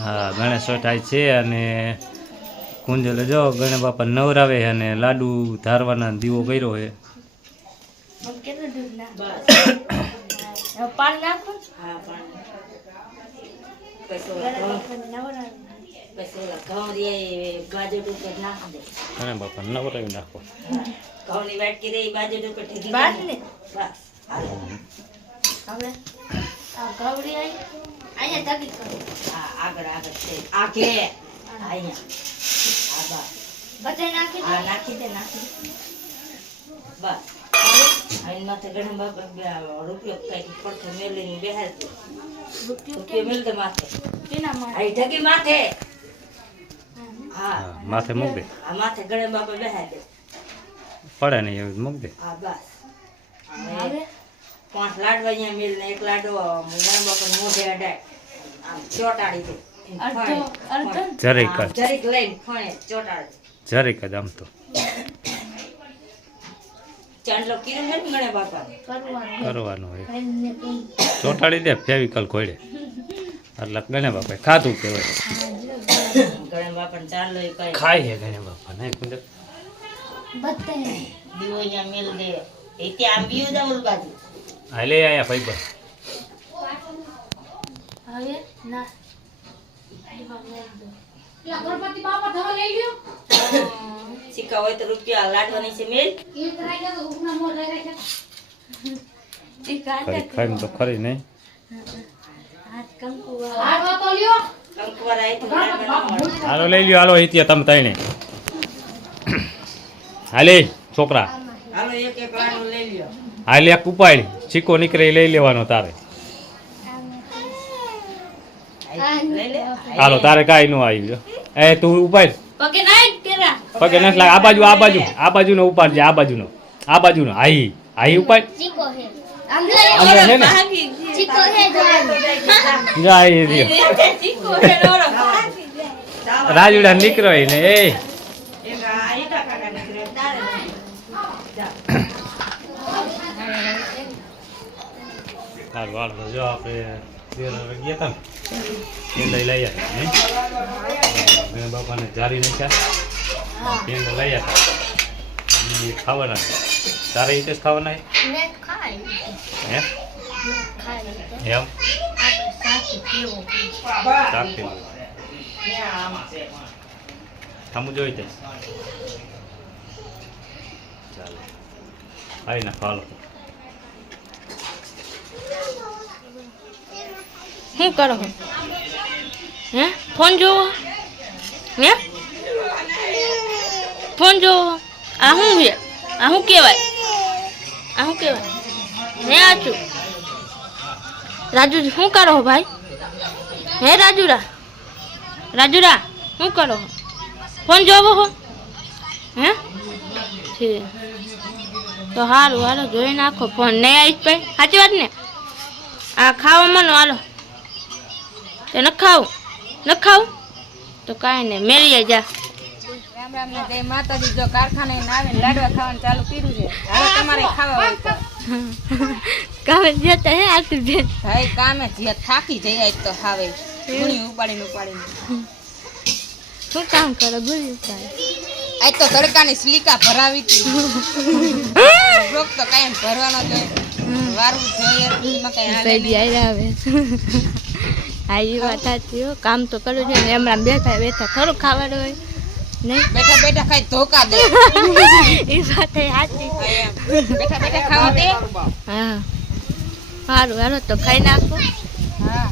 હા ગણેશ ચોટાઈ છે અને કુંજલ જો ગણેશ બાપા નવરાવે અને લાડુ ધારવાના દીવો કર્યો છે. પાણી નાખો. ગણેશ બાપા નવરાવી નાખો. ઘઉંની વાટકી રહી બાજુ ઉપર ઠીકી બસ ને બસ હવે આ ગવડી અહીંયા તકી કરો. હા આગળ આગળ છે આગે અહીંયા આ બસ બધાય નાખી દે. હા નાખી દે બસ આઈન માથે ગણેશ બાપા રૂપિયો કઈ પડખે મેલીને બેહાર દે. રૂપિયો મેલ દે માથે કેના માથે આઈ ઢગી માથે. હા માથે મૂક દે. આ માથે ગણેશ બાપા બેહાર દે પડે નહીં એવું મૂક દે. હા બસ હવે 5 લાડવા અહીંયા મેલ ને એક લાડવો ગણેશ બાપા મોઢે અડાય આમ ચોટાડી દે. જરીક જરીક લઈને ફણે ચોટાડી જરીક જ આમ તો ચાંદલો કીધું ને ગણેશ બાપા કરવાનું હોય. ચોટાડી દે ફેવિકલ ખોડે એટલે ગણેશ બાપા ખાતું કહેવાય. ગણેશ બાપા ચાંદલો કઈ ખાય છે ગણેશ બાપા નહીં કુંજલ દીવો અહીંયા મેલ દે એ ત્યાં બીઓ દા ઓલ બાજુ હાલે આયા ભાઈ હવે ના ગણપતિ બાપા થવા લઈ લ્યો. સિક્કા હોય તો રૂપિયા લાડવાની છે મેલ. એક રાઈ દો ઉના મોર લઈ રાઈ. ખરી ખાઈ તો ખરી નહીં. હાથ કંકુવા હાડવા તો લ્યો. કંકુવા રાઈ તો લાડવા હાલો લઈ લ્યો હાલો હિતિયા તમે તઈને હાલે છોકરા હાલો એક એક લાડુ લઈ લ્યો. હાલે એક ઉપાડી ચીકો નીકળે એ લઈ લેવાનો તારે. લઈ લે હાલો તારે કાંઈ ન આવ્યું એ તું ઉપાડ પગે નાઈ કેરા પગે નથી લાગ આ બાજુનો ઉપાડજે આ બાજુનો આઈ ઉપાડ ચીકો હે. અંદર છે ને ચીકો હે જાય રહ્યો ચીકો હે ડોરો રાજુડા નીકળો ને એ એક આ ઈટા કાકા નીકળે તારે હાલ વાળ જો આપણે ગયા હતા ને લઈ આવ્યા બાપાને જારી નાખ્યા પેંડ લઈ આવ્યા ખાવાના તારે રીતે જ ખાવાના ને ખાય હે ખાય એમ આપણે સાચી પીવો. ચાખી સામું જોઈ તે ચાલો આવી ના ફાલો શું કરો હે ફોન જોવો હે ફોન જોવો આ શું છે આ શું કહેવાય હે આચું રાજુ શું કરો ભાઈ હે રાજુરા શું કરો ફોન જોવો હો હે છે તો સારું હાલો જોઈ નાખો ફોન નહીં આવીશ ભાઈ સાચી વાત ને આ ખાવા મનો હાલો તે ન ખાવું તો કાંઈ નહીં મેળીએ જા. રામ રામ ને જય માતાજી. જો કારખાને આવે ને લાડવા ખાવાનું ચાલુ કર્યું છે. હવે તમારે ખાવા હોય તો કામે જતા હે આટલું બેન ભાઈ કામે જે થાકી જાય આજ તો ખાવે ગુણી ઉપાડીને શું કામ કરો ગુરી ઉપાડે આજ તો તડકાની સ્લીકા ભરાવી હતી. બ્લોક તો કાયમ ભરવાનો જોઈએ વારવું જોઈએ એમાં કઈ હાલે સૈદી નહીં. આવે હા એ વાત સાચી હો કામ તો કરવું છે ને એમણાં બેઠા ખરું ખાવાનું હોય નહીં બેઠા બેઠા ખાઈ ધોકા દે એ વાત સાચી બેઠા બેઠા ખાવા દે. હા સારું હાલો તો ખાઈ નાખો હા